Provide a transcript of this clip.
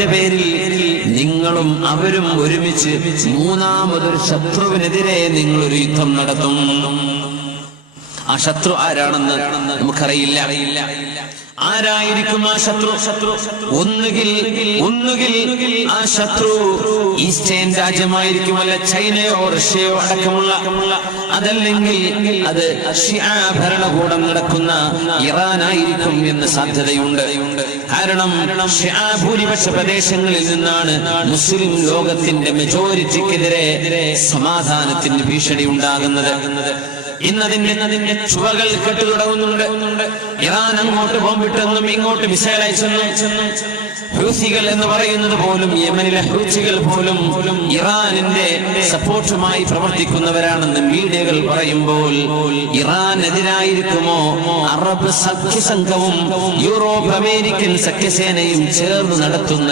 അതിന്റെ പേരിൽ നിങ്ങളും അവരും ഒരുമിച്ച് മൂന്നാമതൊരു ശത്രുവിനെതിരെ നിങ്ങളൊരു യുദ്ധം നടത്തും. ആ ശത്രു ആരാണെന്ന് നമുക്കറിയില്ല. ആരായിരിക്കും ആ ശത്രു? ഒന്നുകിൽ ആ ശത്രു ഈസ്റ്റേൺ രാജ്യമായിരിക്കും, അല്ല ചൈനയോ റഷ്യയോ അടക്കമുള്ള, അതല്ലെങ്കിൽ അത് ഷിആ ഭരണകൂടം നടക്കുന്ന ഇറാനായിരിക്കും എന്ന് സാധ്യതയുണ്ട്. കാരണം ഷിആ ഭൂരിപക്ഷ പ്രദേശങ്ങളിൽ നിന്നാണ് മുസ്ലിം ലോകത്തിന്റെ മെജോറിറ്റിക്കെതിരെ സമാധാനത്തിന് ഭീഷണി ഉണ്ടാകുന്നത്. ഇന്നതിന്റെ ചുവകൾ കെട്ടു തുടങ്ങുന്നുണ്ട്. ഇറാൻ അങ്ങോട്ട് ബോംബിട്ടെന്നും ഇങ്ങോട്ട് മിസൈൽ അയച്ചെന്നും ഹൂസികൾ എന്ന് പറയുന്നത് പോലും, യമനിലെ ഹൂസികൾ പോലും ഇറാനിന്റെ സപ്പോർട്ടുമായി പ്രവർത്തിക്കുന്നവരാണെന്ന് മീഡിയകൾ പറയുമ്പോൾ ഇറാനെതിരായിരിക്കുമോ അറബ് സഖ്യസംഘവും യൂറോപ്പ് അമേരിക്കൻ സഖ്യസേനയും ചേർന്ന് നടത്തുന്ന